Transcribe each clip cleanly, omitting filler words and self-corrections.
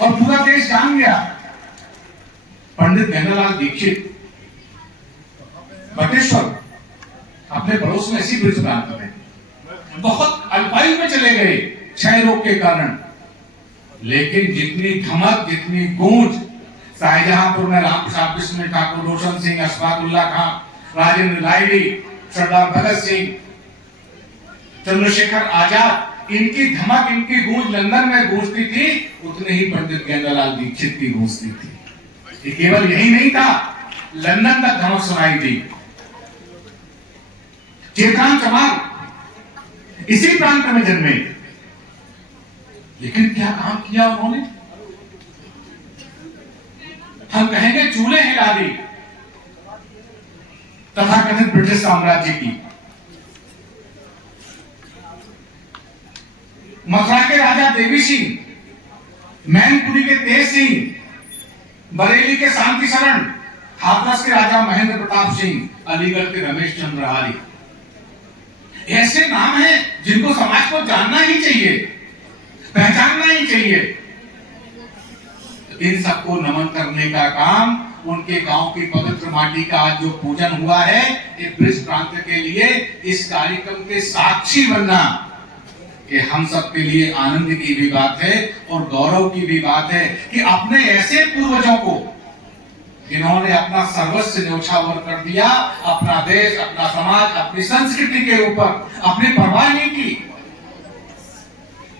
और पूरा देश जान गया। पंडित गंगालाल दीक्षित बटेश्वर अपने पड़ोस में ऐसी ब्रिज बनाते थे, बहुत अल्पायु में चले गए क्षय रोग के कारण, लेकिन जितनी धमक जितनी गूंज शाहजहांपुर में राम प्रसाद बिस्मिल ठाकुर, रोशन सिंह, अशफाक उल्लाह खां, राजेंद्र लाहिड़ी, सरदार भगत सिंह, चंद्रशेखर आजाद, इनकी धमक इनकी गूंज लंदन में गूंजती थी, उतने ही पंडित गंगालाल दीक्षित की गूंजती थी। ये केवल यही नहीं था, लंदन तक धमक सुनाई दी। चेतराम चमार इसी प्रांत में जन्मे, लेकिन क्या काम किया उन्होंने? हम कहेंगे चूल्हे हिला दी तथाकथित ब्रिटिश साम्राज्य की। मथुरा के राजा देवी सिंह, मैनपुरी के तेज सिंह, बरेली के शांति शरण, हाथरस के राजा महेंद्र प्रताप सिंह, अलीगढ़ के रमेश चंद्र आर्य, ऐसे नाम हैं जिनको समाज को जानना ही चाहिए, पहचानना ही चाहिए। इन सबको नमन करने का काम, उनके गांव की पवित्र माटी का आज जो पूजन हुआ है, ये ब्रिज प्रांत के लिए इस कार्यक्रम के साक्षी बनना, कि हम सब के लिए आनंद की भी बात है और गौरव की भी बात है कि अपने ऐसे पूर्वजों को, जिन्होंने अपना सर्वस्व न्यौछावर कर दिया, अपना देश, अपना समाज, अपनी संस्कृति के ऊपर अपनी परवाह नहीं की।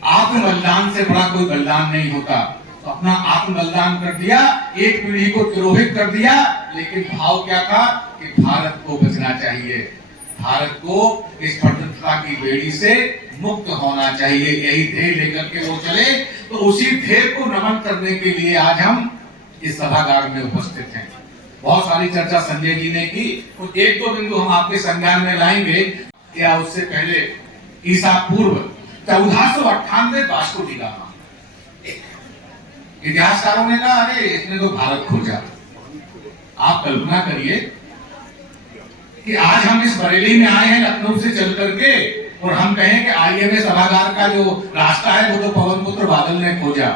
आत्म बलिदान से बड़ा कोई बलिदान नहीं होता, तो अपना आत्म बलिदान कर दिया, एक पीढ़ी को तिरोहित कर दिया, लेकिन भाव क्या था कि भारत को बचना चाहिए, भारत को इस पतितता की बेड़ी से मुक्त होना चाहिए। यही ध्येय लेकर के वो चले, तो उसी ध्येय को नमन करने के लिए आज हम इस सभागार में उपस्थित हैं। बहुत सारी चर्चा संजय जी ने की, तो एक दो बिंदु हम आपके संज्ञान में लाएंगे। या उससे पहले ईसा पूर्व 1498 वास्को डी गामा, इतिहासकारों ने कहा अरे इसने तो भारत खोजा। आप कल्पना करिए कि आज हम इस बरेली में आए हैं लखनऊ से चल करके, और हम कहें कि आईएमए सभागार का जो रास्ता है वो तो पवन पुत्र बादल ने खोजा,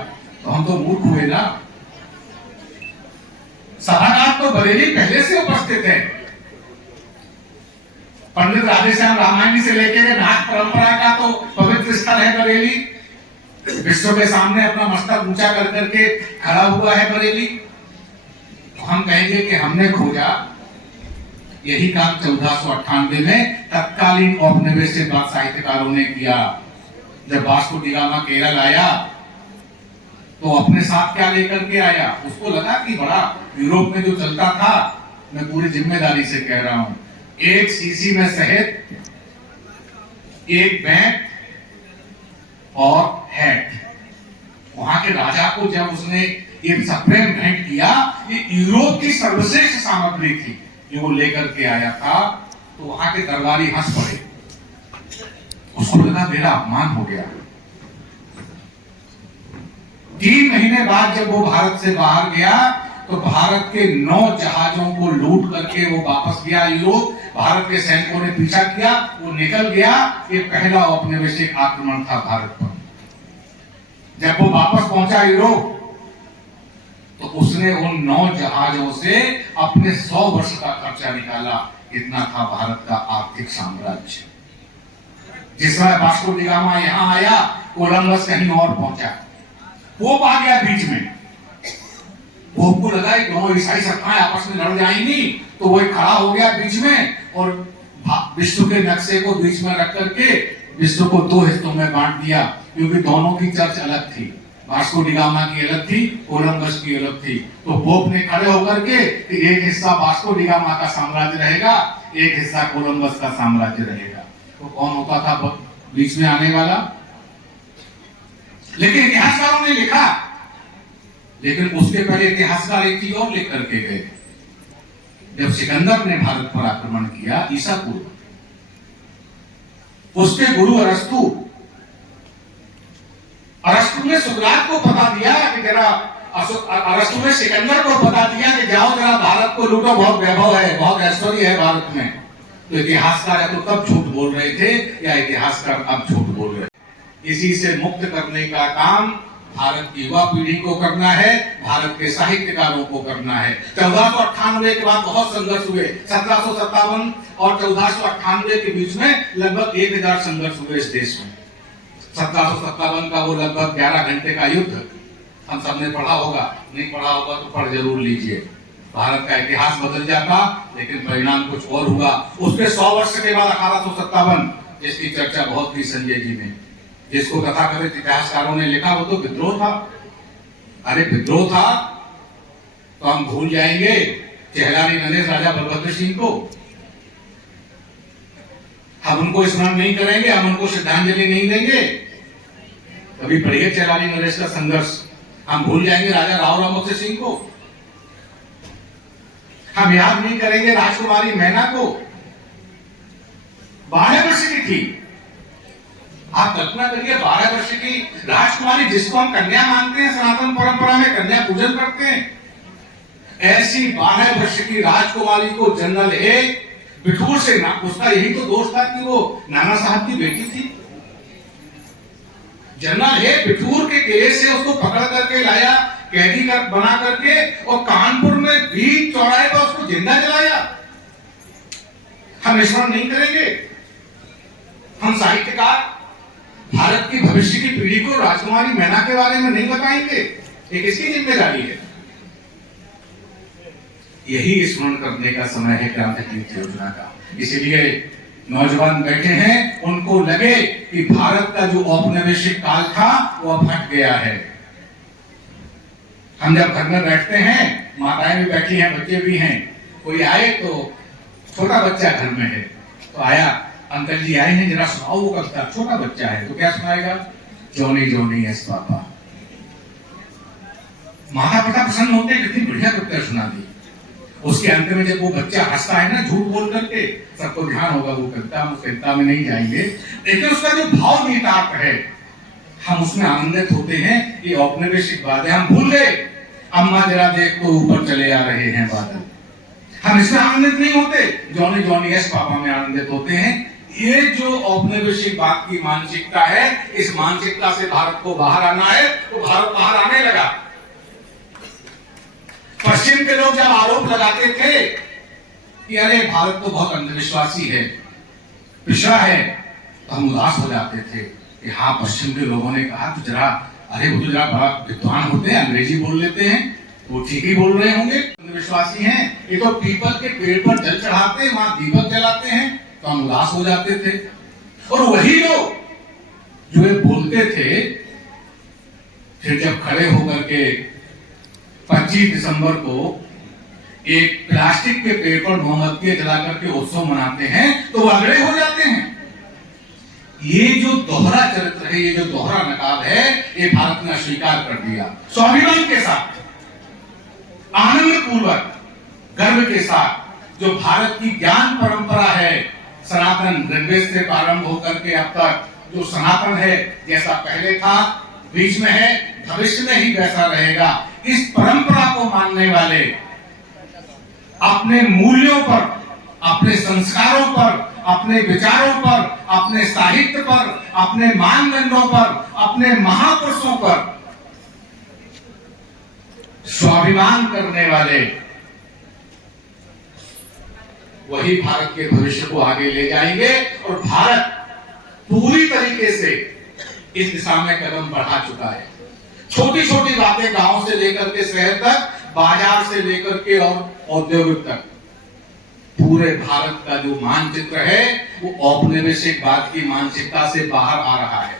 तो हम तो मूर्ख हुए ना। सभागार तो बरेली पहले से उपस्थित है। पंडित राधेश्याम रामायणी से लेकर नाथ परंपरा का तो पवित्र स्थल है बरेली, विश्व के सामने अपना मस्तक ऊंचा कर करके खड़ा हुआ है बरेली। तो हम कहेंगे कि हमने खोजा। यही काम 1498 में तत्कालीन औपनिवेशिक साहित्यकारों ने किया। जब वास्को डी गामा केरल आया तो अपने साथ क्या लेकर के आया? उसको लगा कि बड़ा यूरोप में जो चलता था, मैं पूरी जिम्मेदारी से कह रहा हूं, एक सीसी में शहद, एक बैंक और हैट। वहां के राजा को जब उसने ये सप्रेम भेंट किया, ये यूरोप की सर्वश्रेष्ठ सामग्री थी जो वो लेकर के आया था, तो वहां के दरबारी हंस पड़े। उसको लगा मेरा अपमान हो गया। 3 महीने बाद जब वो भारत से बाहर गया तो भारत के 9 जहाजों को लूट करके वो वापस गया यूरोप। भारत के सैनिकों ने पीछा किया, वो निकल गया। ये पहला औपनिवेशिक आक्रमण था भारत पर। जब वो वापस पहुंचा यूरोप तो उसने उन 9 जहाजों से अपने 100 वर्ष का खर्चा निकाला। इतना था भारत का आर्थिक साम्राज्य। जिस समय वास्को डी गामा यहां आया, कोलंबस कहीं और पहुंचा, पोप आ गया बीच में। पोप को लगा दोनों ईसाई सत्ताएं आपस में लड़ जाएंगी, तो वो खड़ा हो गया बीच में और विश्व के नक्शे को बीच में रख करके विश्व को 2 हिस्सों में बांट दिया, क्योंकि दोनों की चर्च अलग थी। वास्को डी गामा की अलग थी, कोलंबस की अलग थी। तो पोप ने खड़े होकर के एक हिस्सा वास्को डी गामा का साम्राज्य रहेगा, एक हिस्सा कोलंबस का साम्राज्य रहेगा। तो कौन होता था बीच में आने वाला? लेकिन इतिहासकारों ने लिखा, लेकिन उसके पहले इतिहासकार एक चीज और लिख करके गए। जब सिकंदर ने भारत पर आक्रमण किया ईसा पूर्व, उसके गुरु अरस्तु ने सुकरात को बता दिया कि जरा, अरस्तु ने सिकंदर को बता दिया कि जाओ जरा भारत को लूटो, बहुत वैभव है, बहुत ऐश्वर्य है भारत में। तो इतिहासकार तो तब झूठ बोल रहे थे या इतिहासकार अब झूठ बोल रहे? इसी से मुक्त करने का काम भारत की युवा पीढ़ी को करना है, भारत के साहित्यकारों को करना है। 1498 के बाद बहुत संघर्ष हुए। 1757 और 1498 के बीच में लगभग 1000 संघर्ष हुए इस देश में। 1757 का वो लगभग 11 घंटे का युद्ध हम सबने पढ़ा होगा, नहीं पढ़ा होगा तो पढ़ जरूर लीजिए। भारत का इतिहास बदल जाता, लेकिन परिणाम कुछ और हुआ। उसके 100 वर्ष के बाद 1857, जिसकी चर्चा बहुत की संजय जी ने, जिसको तथाकथित इतिहासकारों ने लिखा, वो तो विद्रोह था। अरे विद्रोह था तो हम भूल जाएंगे चेहलानी नरेश राजा बलभद्र सिंह को? हम उनको स्मरण नहीं करेंगे, हम उनको श्रद्धांजलि नहीं देंगे? कभी पढ़िए चेहलानी नरेश का संघर्ष। हम भूल जाएंगे राजा राव रामोत्सव सिंह को? हम याद नहीं करेंगे राजकुमारी मैना को? 12 वर्ष की थी। आप कल्पना करिए, 12 वर्ष की राजकुमारी, जिसको हम कन्या मानते हैं, सनातन परंपरा में कन्या पूजन करते हैं, ऐसी 12 वर्ष की राजकुमारी को जनरल ए बिठूर से ना, उसका यही तो दोष था कि वो नाना साहब की बेटी थी। जनरल ए बिठूर के किले से उसको पकड़ करके लाया, कैदी बना करके, और कानपुर में बीच चौराहे पर उसको जिंदा जलाया। हम स्मरण नहीं करेंगे? हम साहित्यकार भारत की भविष्य की पीढ़ी को राजकुमारी मैना के बारे में नहीं बताएंगे? ये किसकी जिम्मेदारी है? यही स्मरण करने का समय है क्रांतिकीर्ति योजना का। इसीलिए नौजवान बैठे हैं, उनको लगे कि भारत का जो औपनिवेशिक काल था वो अब हट गया है। हम जब घर में बैठते हैं, माताएं भी बैठी हैं, बच्चे भी हैं, कोई आए तो छोटा बच्चा घर में है तो आया, अंकल जी आए हैं, जरा सुनाओ वो कविता। छोटा बच्चा है तो क्या सुनाएगा? Johnny Johnny yes papa. माता पिता प्रसन्न होते हैं, कितनी बढ़िया कविता सुना दी। उसके अंत में जब वो बच्चा हंसता है ना, झूठ बोल करके, सबको ध्यान होगा वो कविता, हम उस कविता में नहीं जाएंगे, लेकिन उसका जो भाव निहितार्थ है, हम उसमें आनंदित होते हैं। ये औपनिवेशिक बात है, हम भूल गए। अम्मा जरा देख तो ऊपर चले आ रहे हैं बादल। हम इसमें आनंदित नहीं होते, जॉनी जॉनी यस पापा में आनंदित होते हैं। ये जो औपनिवेशिक बात की मानसिकता है, इस मानसिकता से भारत को बाहर आना है, तो भारत बाहर आने लगा। पश्चिम के लोग जब आरोप लगाते थे कि अरे भारत तो बहुत अंधविश्वासी है, पिछड़ा है, तो हम उदास हो जाते थे कि हाँ, पश्चिम के लोगों ने कहा तो जरा, अरे वो तो जरा बड़ा विद्वान होते हैं, अंग्रेजी बोल लेते हैं, वो ठीक ही बोल रहे होंगे, अंधविश्वासी हैं। ये तो पीपल के पेड़ पर जल चढ़ाते हैं, वहां दीपक जलाते हैं, तो हम उदास हो जाते थे। और वही लोग जो ये बोलते थे, फिर जब खड़े होकर के 25 दिसंबर को एक प्लास्टिक के पेड़ पर मोमबत्तियां जलाकर के उत्सव मनाते हैं, तो वो अगड़े हो जाते हैं। ये जो दोहरा चरित्र है, ये जो दोहरा नकाब है, ये भारत ने अस्वीकार कर दिया। स्वाभिमान के साथ, आनंद पूर्वक, गर्व के साथ जो भारत की ज्ञान परंपरा है, सनातन, ऋग्वेद से प्रारंभ होकर के अब तक जो सनातन है, जैसा पहले था, बीच में है, भविष्य में ही वैसा रहेगा। इस परंपरा को मानने वाले अपने मूल्यों पर, अपने संस्कारों पर, अपने विचारों पर, अपने साहित्य पर, अपने मानदंडों पर, अपने महापुरुषों पर स्वाभिमान करने वाले, वही भारत के भविष्य को आगे ले जाएंगे। और भारत पूरी तरीके से इस दिशा में कदम बढ़ा चुका है। छोटी छोटी बातें, गांव से लेकर के शहर तक, बाजार से लेकर के और औद्योगिक तक, पूरे भारत का जो मानचित्र है वो औपनिवेशिक बात की मानसिकता से बाहर आ रहा है।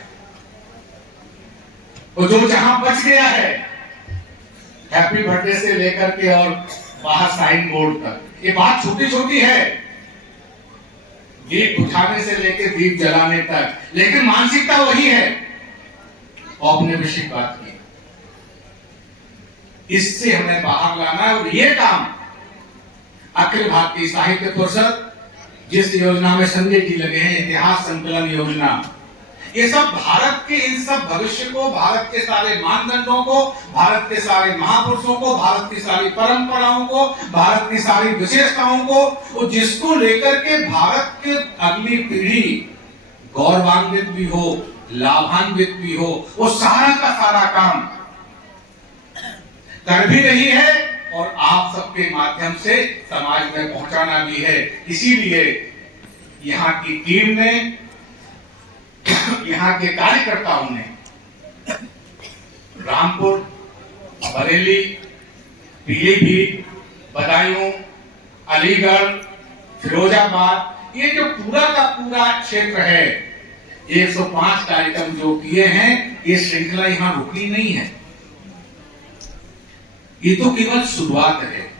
और जो जहां बच गया है, हैप्पी बर्थडे से लेकर के और बाहर साइन बोर्ड तक, ये बात छोटी छोटी है, दीप उठाने से लेकर दीप जलाने तक, लेकिन मानसिकता वही है औपनिवेशिक बात की। इससे हमें बाहर लाना है। और ये काम अखिल भारतीय साहित्य परिषद, जिस योजना में संजय जी लगे हैं, इतिहास संकलन योजना, ये सब भारत के इन सब भविष्य को, भारत के सारे मानदंडों को, भारत के सारे महापुरुषों को, भारत की सारी परंपराओं को, भारत की सारी विशेषताओं को, और जिसको लेकर के भारत के अगली पीढ़ी गौरवान्वित भी हो, लाभान्वित भी हो, वो सारा का सारा काम कर भी रही है और आप सबके माध्यम से समाज में पहुंचाना भी है। इसीलिए यहाँ की टीम ने, यहाँ के कार्यकर्ताओं ने रामपुर, बरेली, पीलीभीत, बदायूं, अलीगढ़, फिरोजाबाद, ये जो पूरा का पूरा क्षेत्र है, 105 कार्यक्रम जो किए हैं, ये श्रृंखला यहां रुकी नहीं है। ये तो केवल शुरुआत है।